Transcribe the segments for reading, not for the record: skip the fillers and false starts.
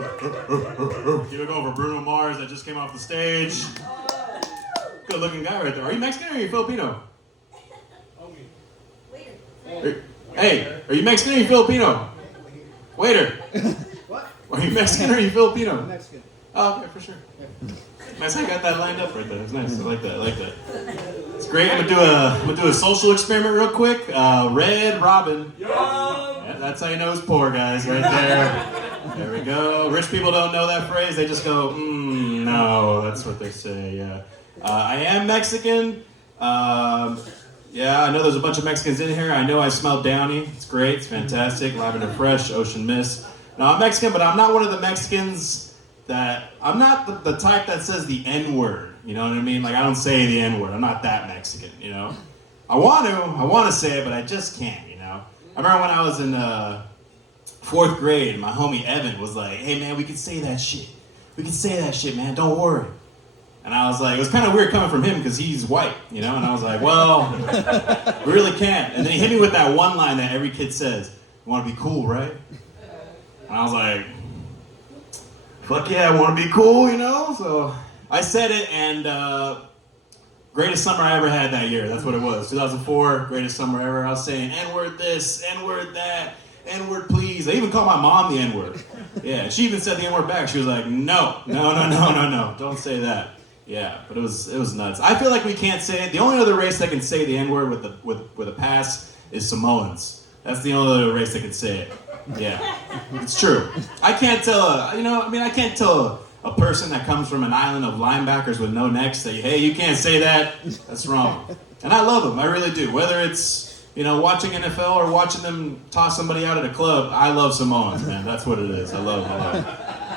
You look over Bruno Mars that just came off the stage. Good looking guy right there. Are you Mexican or are you Filipino? Hey, are you Mexican or are you Filipino? Waiter. What? Are you Mexican or are you Filipino? I'm Mexican. Oh, okay, for sure. Nice, I got that lined up right there. It's nice. I like that. I like that. It's great. I'm gonna do a social experiment real quick. Red Robin. Yeah, that's how you know it's poor, guys. Right there. There we go. Rich people don't know that phrase. They just go, no. That's what they say. Yeah. I am Mexican. Yeah, I know there's a bunch of Mexicans in here. I know I smell Downy. It's great. It's fantastic. Lavender Fresh, Ocean Mist. No, I'm Mexican, but I'm not one of the Mexicans that... I'm not the type that says the N-word. You know what I mean? Like, I don't say the N-word. I'm not that Mexican, you know? I want to say it, but I just can't, you know? I remember when I was in 4th grade, my homie Evan was like, hey, man, we can say that shit. We can say that shit, man. Don't worry. And I was like, it was kind of weird coming from him because he's white, you know? And I was like, well, we really can't. And then he hit me with that one line that every kid says, you want to be cool, right? And I was like, fuck yeah, I want to be cool, you know? So I said it, and greatest summer I ever had that year. That's what it was. 2004, greatest summer ever. I was saying N-word this, N-word that, N-word please. I even called my mom the N-word. Yeah, she even said the N-word back. She was like, no, don't say that. Yeah, but it was nuts. I feel like we can't say it. The only other race that can say the N-word with a pass is Samoans. That's the only other race that can say it. Yeah, it's true. I can't tell I can't tell a person that comes from an island of linebackers with no necks that, hey, you can't say that. That's wrong. And I love them. I really do. Whether it's, watching NFL or watching them toss somebody out at a club, I love Samoans, man. That's what it is. I love them.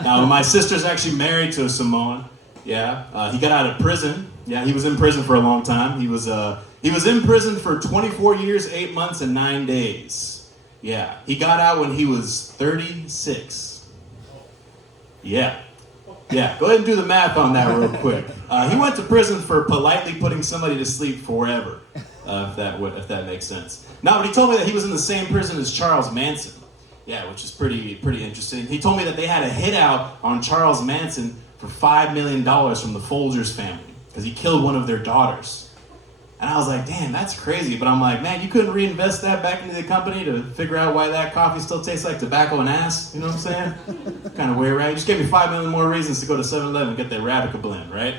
Now, my sister's actually married to a Samoan. Yeah, he got out of prison. Yeah, he was in prison for a long time. He was in prison for 24 years, 8 months, and 9 days. Yeah, he got out when he was 36. Yeah, go ahead and do the math on that real quick. He went to prison for politely putting somebody to sleep forever, if that makes sense. No, but he told me that he was in the same prison as Charles Manson. Yeah, which is pretty interesting. He told me that they had a hit out on Charles Manson for $5 million from the Folgers family because he killed one of their daughters. And I was like, damn, that's crazy. But I'm like, man, you couldn't reinvest that back into the company to figure out why that coffee still tastes like tobacco and ass? You know what I'm saying? Kind of weird, right? You just gave me 5 million more reasons to go to 7-Eleven and get that Arabica blend, right?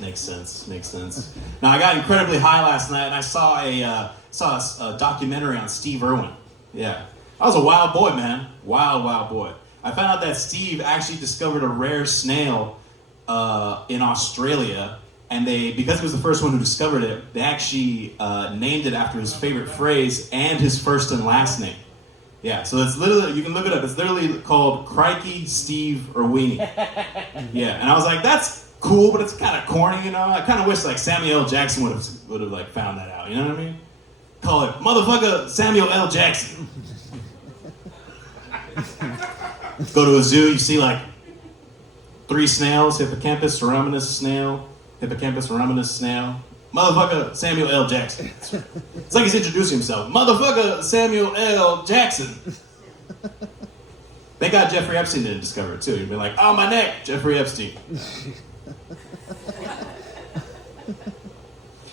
Makes sense. Now, I got incredibly high last night, and I saw a documentary on Steve Irwin. Yeah. I was a wild boy, man. Wild boy. I found out that Steve actually discovered a rare snail in Australia, and because he was the first one who discovered it, they actually named it after his favorite phrase and his first and last name. Yeah, so it's literally, you can look it up, it's literally called Crikey Steve Irwini. Yeah, and I was like, that's cool, but it's kind of corny, I kind of wish like Samuel L. Jackson would have like found that out, you know what I mean? Call it motherfucker Samuel L. Jackson. Go to a zoo, you see like 3 snails, hippocampus, rhamnus snail, motherfucker Samuel L. Jackson. It's like he's introducing himself. Motherfucker Samuel L. Jackson. Thank God Jeffrey Epstein didn't discover it too. He'd be like, oh my neck, Jeffrey Epstein.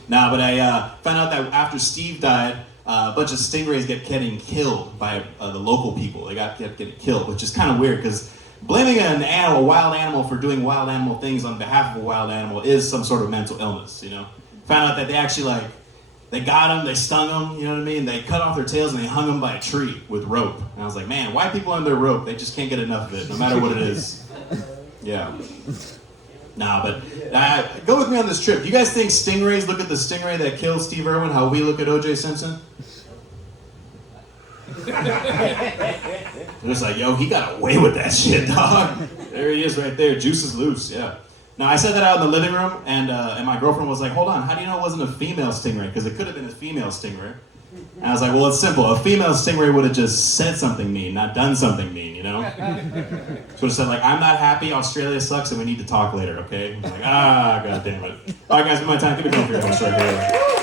Nah, but I found out that after Steve died, a bunch of stingrays kept getting killed by the local people. They kept getting killed, which is kind of weird because blaming a wild animal for doing wild animal things on behalf of a wild animal is some sort of mental illness, Found out that they actually they got him, they stung him, you know what I mean? They cut off their tails and they hung them by a tree with rope. And I was like, man, white people on their rope, they just can't get enough of it, no matter what it is. Yeah. Nah, but go with me on this trip. Do you guys think stingrays look at the stingray that killed Steve Irwin how we look at O.J. Simpson? They're just like, yo, he got away with that shit, dog. There he is right there. Juice is loose, yeah. Now, I said that out in the living room, and my girlfriend was like, hold on, how do you know it wasn't a female stingray? Because it could have been a female stingray. And I was like, well, it's simple. A female stingray would have just said something mean, not done something mean, So it would have said, I'm not happy, Australia sucks, and we need to talk later, okay? I'm like, god damn it. All right, guys, one more time. Keep it going for your host right here.